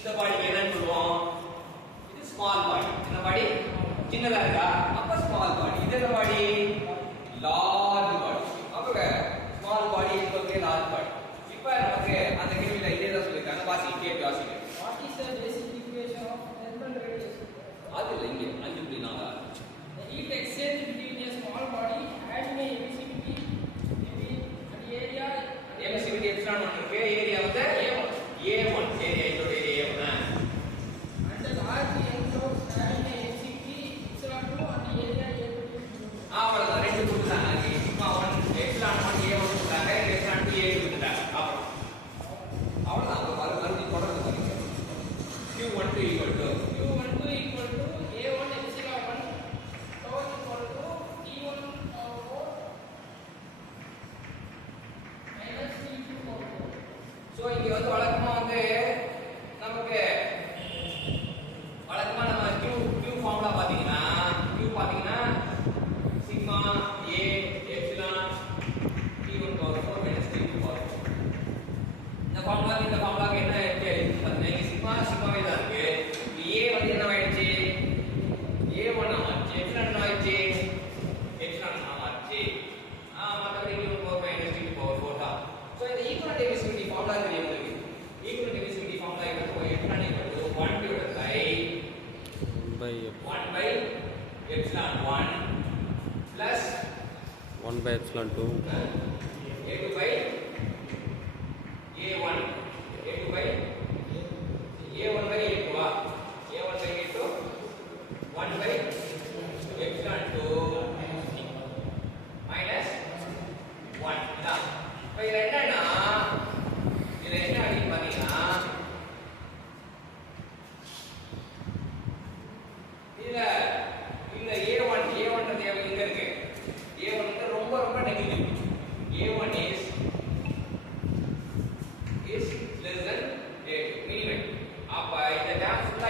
இந்த பாடிக்கு என்னன்னு சொல்லுவோம்? இது ஸ்மால் பாடி. இந்த பாடி சின்னதா இருக்கா? அப்ப ஸ்மால் பாடி. இது என்ன பாடி? Large body. அப்ப small body equal to large body. இப்போ நமக்கு அந்த கேள்வியில இதே தான் சொல்லிருக்காங்க. வாசி கேள்வி வாசிங்க. What is the basic equation of thermal radiation? அது இல்ல இங்க 5.4 The heat exchange between a small body having a emissivity and area emissivity epsilon 1 இருக்கு. ஏரியா வந்து A1 ஏரியா இதோட area A1 and the large enclosed having a emissivity epsilon 2 and area A2. அவ்வளவுதான். ரெண்டு கொடுத்தாங்க. Sigma 1 epsilon 1 A1 கொடுத்தாங்க. Epsilon 2 A2 கொடுத்தாங்க. அவ்வளவுதான். மறுபடியும் தொடர்ந்து பாருங்க. Q12 equal to A1 epsilon 1 tau equal to T1 over minus T2 over. So இங்க வந்து வழக்கமா வந்து நமக்கு வழக்கமா நம்ம Q ஃபார்முலா பாத்தீங்கன்னா sigma A epsilon T1 power 4 minus T2 power 4. இந்த ஃபார்முலாக்கு என்ன இருக்கு பாத்தீங்கன்னா இங்க சிக்மாவே தான் இருக்கு. A வந்து என்ன ஆயிடுச்சு? A1 ஆச்சு. எப்சிலான் என்ன ஆயிடுச்சு? எப்சிலான் ஆச்சு. மத்தபடி T1 power minus T2 power 4 தான். சோ இந்த ஈக்குவலன்ட் எமிசிவிட்டி ஃபார்முலா தெரியும் உங்களுக்கு. Equivalent emissivity formula epsilon equal to 1 divided by 1 by epsilon 1 plus 1 by epsilon 2 A2 by A1 A2 by A1 by A2 A1 by A2 1 by epsilon 2 minus 1 இதான். இப்போ இது என்னன்னா இது என்ன அப்படின்னு பார்த்தீங்கன்னா இதுல இந்த A1 ன்றது எங்க இருக்கு? A1 வந்து ரொம்ப negative. A1 is less than A2 minimum. அப்ப இந்த டேர்ம் ஃபுல்லா